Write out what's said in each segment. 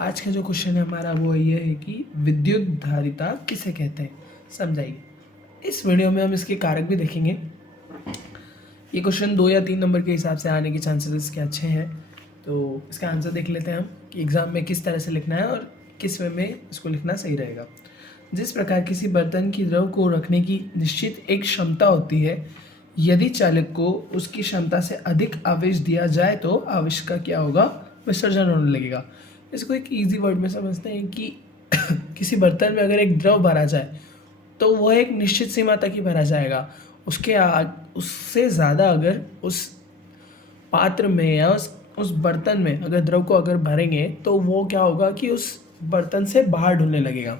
आज का जो क्वेश्चन है हमारा वो ये है कि विद्युत धारिता किसे कहते हैं, समझाइए। इस वीडियो में हम इसके कारक भी देखेंगे। ये क्वेश्चन 2 या 3 नंबर के हिसाब से आने के चांसेस इसके अच्छे हैं, तो इसका आंसर देख लेते हैं हम कि एग्ज़ाम में किस तरह से लिखना है और किस वे में इसको लिखना सही रहेगा। जिस प्रकार किसी बर्तन की द्रव को रखने की निश्चित एक क्षमता होती है, यदि चालक को उसकी क्षमता से अधिक आवेश दिया जाए तो आवेश का क्या होगा, विसर्जन होने लगेगा। इसको एक इजी वर्ड में समझते हैं कि किसी बर्तन में अगर एक द्रव भरा जाए तो वह एक निश्चित सीमा तक ही भरा जाएगा। उससे ज़्यादा अगर उस पात्र में या उस बर्तन में अगर द्रव को अगर भरेंगे तो वो क्या होगा कि उस बर्तन से बाहर ढुलने लगेगा।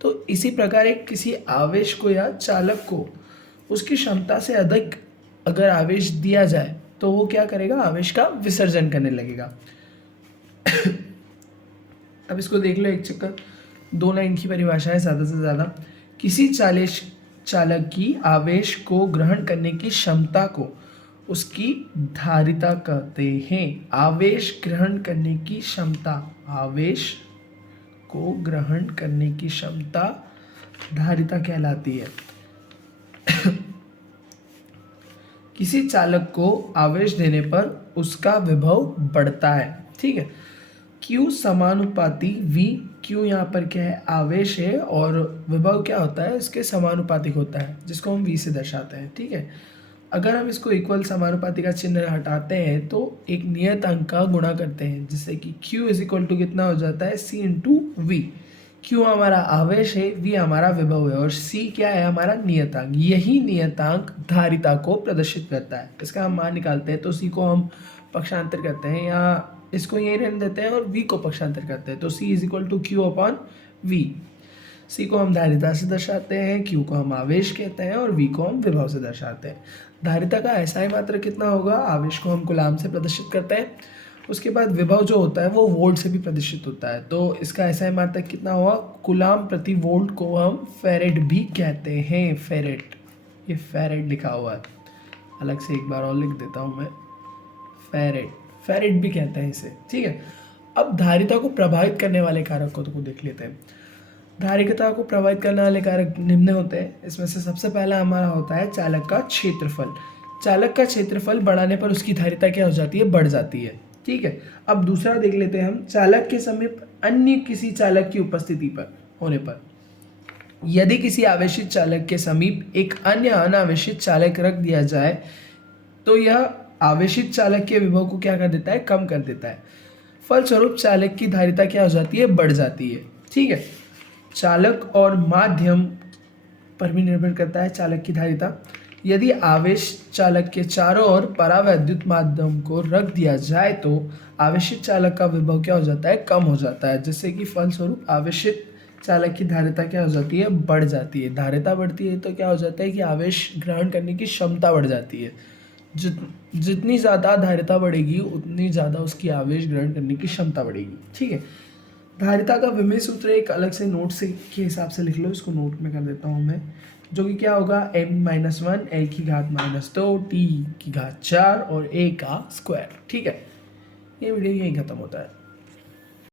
तो इसी प्रकार एक किसी आवेश को या चालक को उसकी क्षमता से अधिक अगर आवेश दिया जाए तो वो क्या करेगा, आवेश का विसर्जन करने लगेगा। अब इसको देख लो एक चक्कर, 2 लाइन की परिभाषा है ज़्यादा से ज़्यादा। किसी चालक की आवेश को ग्रहण करने की क्षमता को उसकी धारिता कहते हैं। आवेश ग्रहण करने की क्षमता, आवेश को ग्रहण करने की क्षमता धारिता कहलाती है। किसी चालक को आवेश देने पर उसका विभव बढ़ता है, ठीक है। Q समानुपाती V, Q यहाँ पर क्या है, आवेश है, और विभव क्या होता है, इसके समानुपातिक होता है, जिसको हम V से दर्शाते हैं, ठीक है। अगर हम इसको इक्वल समानुपाती का चिन्ह हटाते हैं तो एक नियत अंक का गुणा करते हैं, जिससे कि Q इज इक्वल टू कितना हो जाता है, C इंटू V। Q हमारा आवेश है, V हमारा विभव है, और C क्या है, हमारा नियतांक। यही नियतांक धारिता को प्रदर्शित करता है। इसका हम मान निकालते हैं तो C को हम पक्षांतर करते हैं, या इसको यही रहने देते हैं और V को पक्षांतर करते हैं, तो C is equal to Q upon V। C को हम धारिता से दर्शाते हैं, Q को हम आवेश कहते हैं, और V को हम विभव से दर्शाते हैं। धारिता का SI मात्रक कितना होगा, आवेश को हम कूलाम से प्रदर्शित करते हैं, उसके बाद विभव जो होता है वो वोल्ट से भी प्रदर्शित होता है, तो इसका SI मात्रक कितना हुआ, कूलाम प्रति वोल्ट को हम फेरेड भी कहते हैं। फेरेड, ये फेरेड लिखा हुआ है, अलग से एक बार और लिख देता हूँ मैं, फेरेड, फेरेड भी कहते हैं इसे, ठीक है। अब धारिता को प्रभावित करने वाले कारक को देख लेते हैं। धारिता को प्रभावित करने वाले कारक निम्न होते हैं। इसमें से सबसे पहला हमारा होता है चालक का क्षेत्रफल। चालक का क्षेत्रफल बढ़ाने पर उसकी धारिता क्या हो जाती है, बढ़ जाती है, ठीक है। अब दूसरा देख लेते हैं हम, चालक के समीप अन्य किसी चालक की उपस्थिति पर होने पर। यदि किसी आवेशित चालक के समीप एक अन्य अनावेशित चालक रख दिया जाए तो यह आवेशित चालक के विभव को क्या कर देता है, कम कर देता है। फलस्वरूप चालक की धारिता क्या हो जाती है, बढ़ जाती है, ठीक है। चालक और माध्यम पर भी निर्भर करता है चालक की धारिता। यदि आवेश चालक के चारों ओर परावैद्युत माध्यम को रख दिया जाए तो आवेशित चालक का विभव क्या हो जाता है, कम हो जाता है, जिससे कि फलस्वरूप आवेशित चालक की धारिता क्या हो जाती है, बढ़ जाती है। धारिता बढ़ती है तो क्या हो जाता है कि आवेश ग्रहण करने की क्षमता बढ़ जाती है। जितनी ज़्यादा धारिता बढ़ेगी उतनी ज़्यादा उसकी आवेश ग्रहण करने की क्षमता बढ़ेगी, ठीक है। धारिता का विमेय सूत्र एक अलग से नोट से के हिसाब से लिख लो, इसको नोट में कर देता हूँ मैं, जो कि क्या होगा, m-1 l की घात -2 t की घात 4 और a का स्क्वायर, ठीक है। ये वीडियो यहीं खत्म होता है।